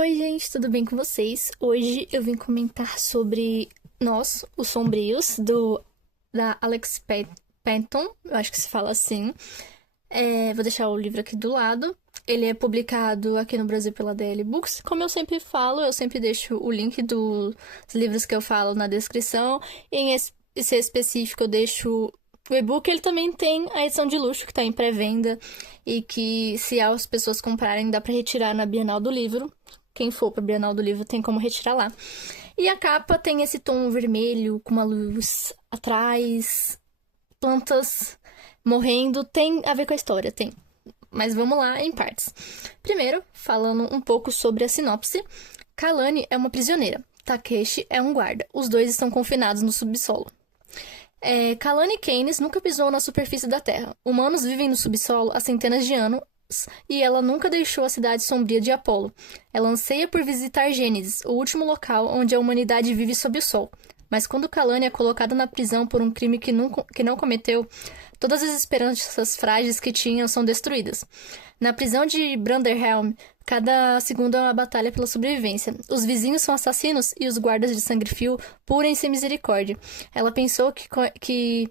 Oi, gente, tudo bem com vocês? Hoje eu vim comentar sobre Nós, os Sombrios, da Penton, eu acho que se fala assim. Vou deixar o livro aqui do lado. Ele é publicado aqui no Brasil pela DL Books. Como eu sempre falo, eu sempre deixo o link dos livros que eu falo na descrição. Esse específico eu deixo o e-book. Ele também tem a edição de luxo que está em pré-venda e que, se as pessoas comprarem, dá para retirar na Bienal do Livro. Quem for para a Bienal do Livro tem como retirar lá. E a capa tem esse tom vermelho com uma luz atrás, plantas morrendo. Tem a ver com a história, tem. Mas vamos lá em partes. Primeiro, falando um pouco sobre a sinopse. Kalani é uma prisioneira. Takeshi é um guarda. Os dois estão confinados no subsolo. Kalani Keynes nunca pisou na superfície da Terra. Humanos vivem no subsolo há centenas de anos e ela nunca deixou a cidade sombria de Apolo. Ela anseia por visitar Gênesis, o último local onde a humanidade vive sob o sol. Mas quando Kalani é colocada na prisão por um crime que não cometeu, todas as esperanças frágeis que tinham são destruídas. Na prisão de Branderhelm, cada segundo é uma batalha pela sobrevivência. Os vizinhos são assassinos e os guardas de sangue frio puram sem misericórdia. Ela pensou que...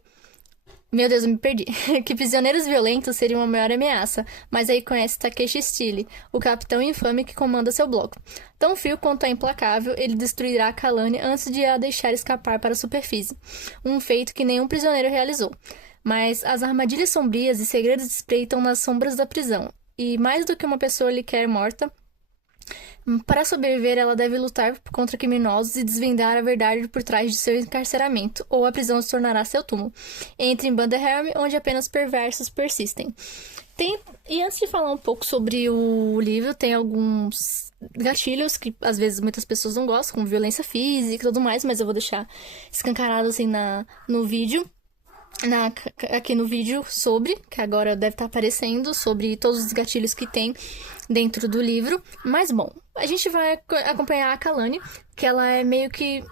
Meu Deus, eu me perdi. Que prisioneiros violentos seriam a maior ameaça, mas aí conhece Takeshi Steele, o capitão infame que comanda seu bloco. Tão frio quanto é implacável, ele destruirá Kalani antes de a deixar escapar para a superfície. Um feito que nenhum prisioneiro realizou. Mas as armadilhas sombrias e segredos espreitam nas sombras da prisão, e mais do que uma pessoa lhe quer morta, para sobreviver, ela deve lutar contra criminosos e desvendar a verdade por trás de seu encarceramento, ou a prisão se tornará seu túmulo. Entre em Banderhelm, onde apenas perversos persistem. E antes de falar um pouco sobre o livro, tem alguns gatilhos que às vezes muitas pessoas não gostam, como violência física e tudo mais, mas eu vou deixar escancarado assim no vídeo. Aqui no vídeo que agora deve estar aparecendo, sobre todos os gatilhos que tem dentro do livro. Mas bom, a gente vai acompanhar a Kalani, que ela é meio que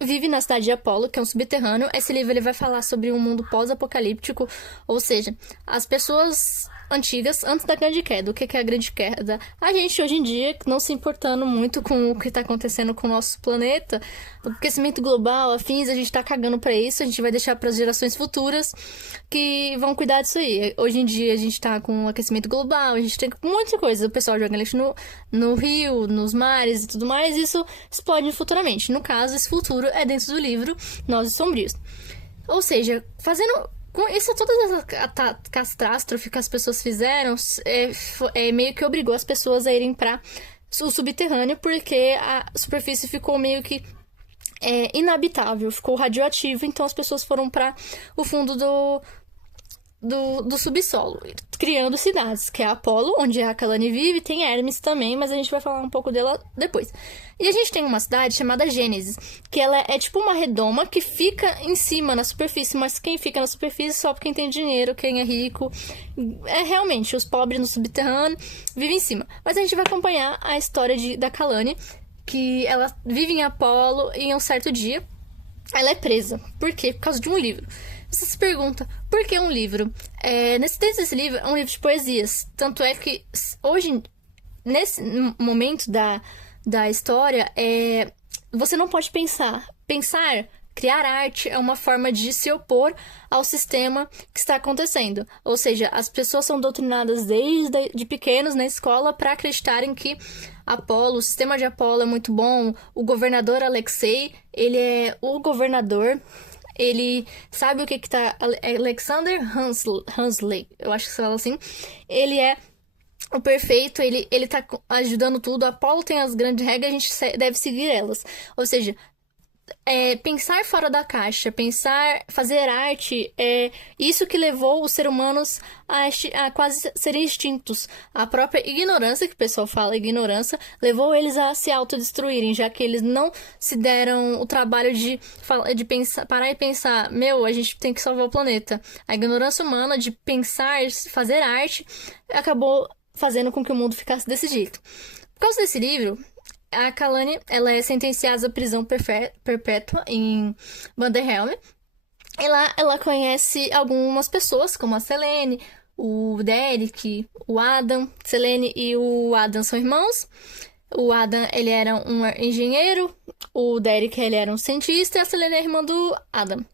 vive na cidade de Apolo, que é um subterrâneo. Esse livro ele vai falar sobre um mundo pós-apocalíptico, ou seja, as pessoas antigas, antes da Grande Queda. O que é a Grande Queda? A gente, hoje em dia, não se importando muito com o que está acontecendo com o nosso planeta, o aquecimento global, afins, a gente está cagando para isso, a gente vai deixar para as gerações futuras que vão cuidar disso aí. Hoje em dia, a gente está com o aquecimento global, a gente tem muita coisa, o pessoal joga lixo no rio, nos mares e tudo mais, isso explode futuramente. No caso, esse futuro é dentro do livro Nós os Sombrios. Ou seja, com isso, todas as catástrofes que as pessoas fizeram, meio que obrigou as pessoas a irem para o subterrâneo, porque a superfície ficou meio que inabitável, ficou radioativo, então as pessoas foram para o fundo do subsolo, criando cidades, que é Apolo, onde a Kalani vive, tem Hermes também, mas a gente vai falar um pouco dela depois. E a gente tem uma cidade chamada Gênesis, que ela é tipo uma redoma que fica em cima, na superfície, mas quem fica na superfície só quem tem dinheiro, quem é rico, realmente, os pobres no subterrâneo vivem em cima. Mas a gente vai acompanhar a história da Kalani, que ela vive em Apolo e em um certo dia ela é presa. Por quê? Por causa de um livro. Você se pergunta, por que um livro? Dentro desse livro, é um livro de poesias. Tanto é que, hoje, nesse momento da história, você não pode pensar. Criar arte é uma forma de se opor ao sistema que está acontecendo. Ou seja, as pessoas são doutrinadas desde pequenos na escola para acreditarem que o sistema de Apolo é muito bom. O governador Alexei, ele é o governador... Ele sabe o que tá... Alexander Huxley, eu acho que se fala assim. Ele é o perfeito, ele tá ajudando tudo. Apolo tem as grandes regras, a gente deve seguir elas. Ou seja, pensar fora da caixa, fazer arte, isso que levou os seres humanos a quase serem extintos. A própria ignorância, que o pessoal fala, ignorância, levou eles a se autodestruírem, já que eles não se deram o trabalho de parar e pensar, a gente tem que salvar o planeta. A ignorância humana de pensar, fazer arte, acabou fazendo com que o mundo ficasse desse jeito. Por causa desse livro, a Kalani, ela é sentenciada à prisão perpétua em Vanderhelm. E lá ela conhece algumas pessoas, como a Selene, o Derek, o Adam. Selene e o Adam são irmãos. O Adam, ele era um engenheiro, o Derek, ele era um cientista, e a Selena é a irmã do Adam.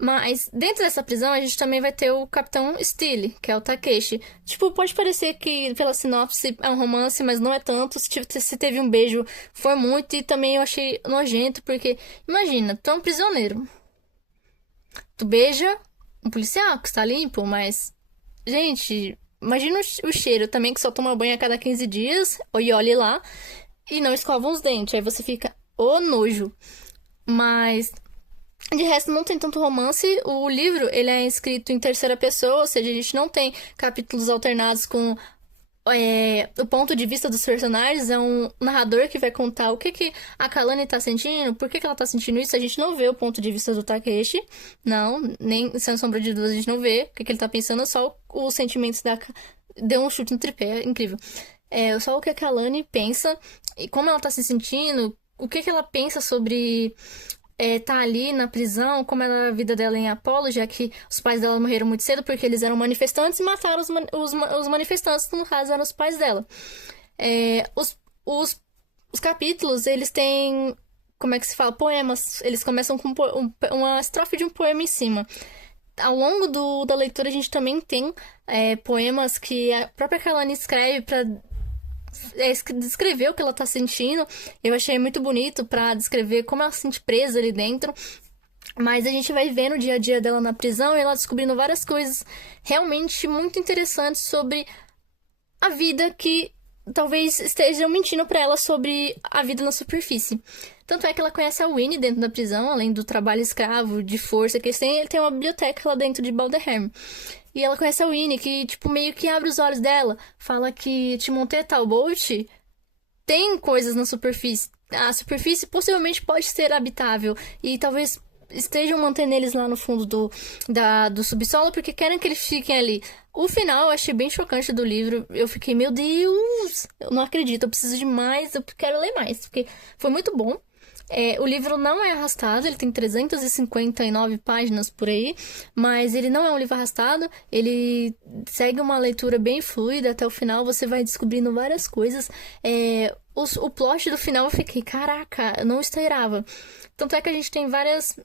Mas dentro dessa prisão a gente também vai ter o Capitão Steele, que é o Takeshi. Tipo, pode parecer que pela sinopse é um romance, mas não é tanto. Se teve um beijo, foi muito. E também eu achei nojento, porque imagina, tu é um prisioneiro. Tu beija um policial que está limpo, mas... Gente, imagina o cheiro também, que só toma banho a cada 15 dias, e olhe lá, e não escova os dentes. Aí você fica, ô nojo. Mas... De resto, não tem tanto romance. O livro, ele é escrito em terceira pessoa, ou seja, a gente não tem capítulos alternados com o ponto de vista dos personagens. É um narrador que vai contar o que a Kalani tá sentindo, por que ela tá sentindo isso. A gente não vê o ponto de vista do Takeshi. Não, nem sem sombra de dúvida a gente não vê o que ele tá pensando, só os sentimentos da... Deu um chute no tripé, é incrível. É só o que a Kalani pensa e como ela tá se sentindo, o que ela pensa sobre tá ali na prisão, como era a vida dela em Apolo, já que os pais dela morreram muito cedo porque eles eram manifestantes e mataram os manifestantes, no caso eram os pais dela. É, os capítulos, eles têm, como é que se fala? Poemas. Eles começam com uma estrofe de um poema em cima. Ao longo da leitura a gente também tem poemas que a própria Kalani escreve para descrever o que ela tá sentindo. Eu achei muito bonito pra descrever como ela se sente presa ali dentro. Mas a gente vai vendo o dia a dia dela na prisão e ela descobrindo várias coisas realmente muito interessantes sobre a vida que talvez estejam mentindo pra ela sobre a vida na superfície. Tanto é que ela conhece a Winnie dentro da prisão, além do trabalho escravo, de força que eles têm, ele tem uma biblioteca lá dentro de Balderham. E ela conhece a Winnie, que, tipo, meio que abre os olhos dela. Fala que Timothée Talbot tem coisas na superfície. A superfície possivelmente pode ser habitável. E talvez estejam mantendo eles lá no fundo do subsolo porque querem que eles fiquem ali. O final eu achei bem chocante do livro. Eu fiquei, meu Deus, eu não acredito, eu preciso de mais, eu quero ler mais. Porque foi muito bom. O livro não é arrastado, ele tem 359 páginas por aí, mas ele não é um livro arrastado, ele segue uma leitura bem fluida até o final, você vai descobrindo várias coisas. O plot do final eu fiquei, caraca, eu não esperava. Tanto é que a gente tem várias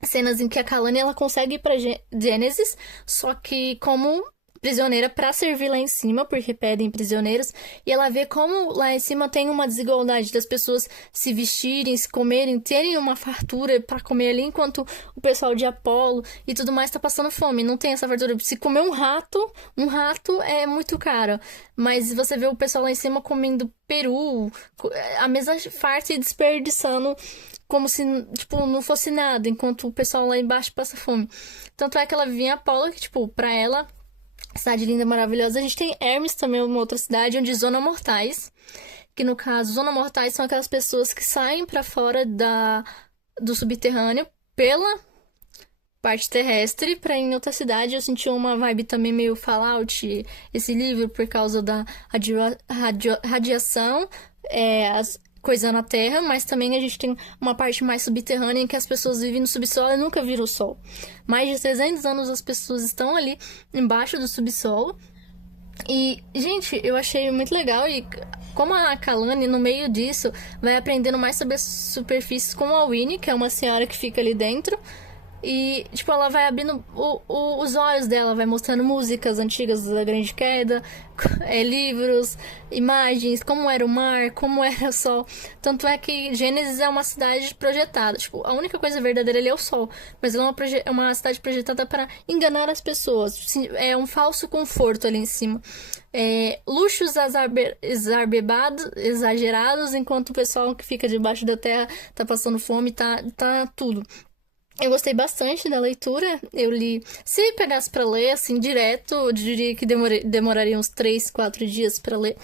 cenas em que a Kalani ela consegue ir pra Gênesis, só que como prisioneira para servir lá em cima, porque pedem prisioneiros, e ela vê como lá em cima tem uma desigualdade das pessoas se vestirem, se comerem, terem uma fartura para comer ali, enquanto o pessoal de Apolo e tudo mais tá passando fome, não tem essa fartura. Se comer um rato é muito caro, mas você vê o pessoal lá em cima comendo peru, a mesa farta e desperdiçando como se, tipo, não fosse nada, enquanto o pessoal lá embaixo passa fome. Tanto é que ela vinha Apolo, que, tipo, pra ela, cidade linda, maravilhosa. A gente tem Hermes também, uma outra cidade, onde Zona Mortais, que no caso, Zona Mortais são aquelas pessoas que saem pra fora do subterrâneo pela parte terrestre pra ir em outra cidade. Eu senti uma vibe também meio Fallout, esse livro, por causa da radiação, as coisa na Terra, mas também a gente tem uma parte mais subterrânea em que as pessoas vivem no subsolo e nunca viram o sol. Mais de 300 anos as pessoas estão ali embaixo do subsolo. E, gente, eu achei muito legal. E como a Kalani, no meio disso, vai aprendendo mais sobre as superfícies com a Winnie, que é uma senhora que fica ali dentro. E, tipo, ela vai abrindo os olhos dela, vai mostrando músicas antigas da Grande Queda, livros, imagens, como era o mar, como era o sol. Tanto é que Gênesis é uma cidade projetada. Tipo, a única coisa verdadeira ali é o sol. Mas ela é uma cidade projetada para enganar as pessoas. É um falso conforto ali em cima. Luxos exagerados, enquanto o pessoal que fica debaixo da terra tá passando fome, tá tudo. Eu gostei bastante da leitura. Eu li... Se pegasse pra ler, assim, direto, eu diria que demoraria uns 3, 4 dias pra ler.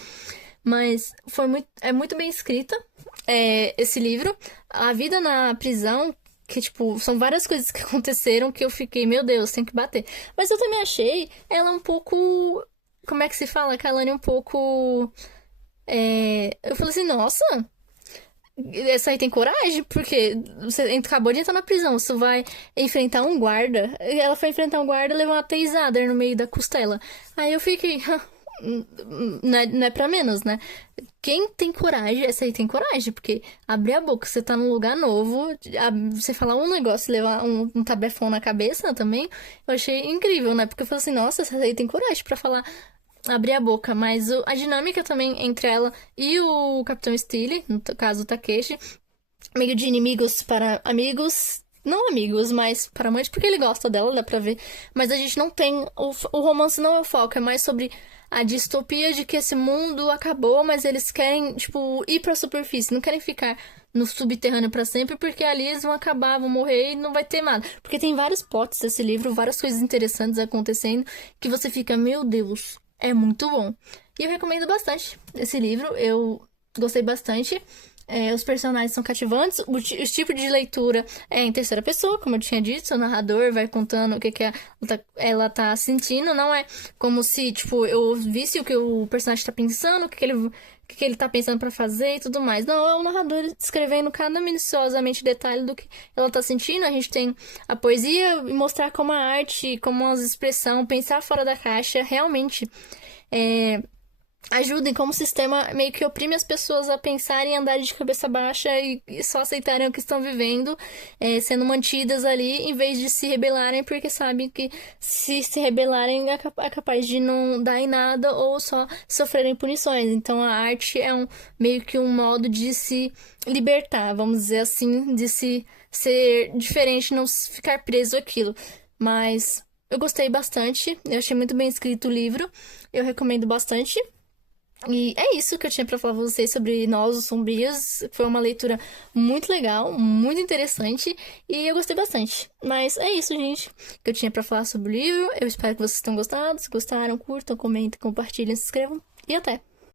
Mas é muito bem escrita, esse livro. A vida na prisão, que, tipo, são várias coisas que aconteceram que eu fiquei, meu Deus, tem que bater. Mas eu também achei ela um pouco... Como é que se fala? A Kalani um pouco... Eu falei assim, nossa... Essa aí tem coragem, porque você acabou de entrar na prisão, você vai enfrentar um guarda. Ela foi enfrentar um guarda e levou uma taser no meio da costela. Aí eu fiquei, não é pra menos, né? quem tem coragem, essa aí tem coragem, porque abrir a boca, você tá num lugar novo, você falar um negócio, levar um tabefão na cabeça também, eu achei incrível, né? Porque eu falei assim, nossa, essa aí tem coragem pra falar, abrir a boca. Mas a dinâmica também entre ela e o Capitão Steele, no caso o Takeshi, meio de inimigos para amigos. Não amigos, mas para amantes, porque ele gosta dela, dá pra ver. Mas a gente não tem. O romance não é o foco, é mais sobre a distopia de que esse mundo acabou, mas eles querem, tipo, ir pra superfície, não querem ficar no subterrâneo pra sempre, porque ali eles vão acabar, vão morrer e não vai ter nada. Porque tem vários plots desse livro, várias coisas interessantes acontecendo, que você fica, meu Deus, é muito bom. E eu recomendo bastante esse livro, eu gostei bastante. Os personagens são cativantes, o tipo de leitura é em terceira pessoa, como eu tinha dito, o narrador vai contando o que ela tá sentindo, não é como se, tipo, eu visse o que o personagem tá pensando, o que ele tá pensando pra fazer e tudo mais. Não, é o narrador escrevendo cada minuciosamente detalhe do que ela tá sentindo. A gente tem a poesia e mostrar como a arte, como as expressão, pensar fora da caixa, realmente ajudem como o sistema meio que oprime as pessoas a pensarem e andarem de cabeça baixa e só aceitarem o que estão vivendo, sendo mantidas ali, em vez de se rebelarem, porque sabem que se rebelarem é capaz de não dar em nada ou só sofrerem punições. Então a arte é meio que um modo de se libertar, vamos dizer assim, de se ser diferente, não ficar preso àquilo. Mas eu gostei bastante, eu achei muito bem escrito o livro, eu recomendo bastante. E é isso que eu tinha pra falar pra vocês sobre Nós, os Sombrios. Foi uma leitura muito legal, muito interessante e eu gostei bastante. Mas é isso, gente, que eu tinha pra falar sobre o livro. Eu espero que vocês tenham gostado. Se gostaram, curtam, comentem, compartilhem, se inscrevam e até!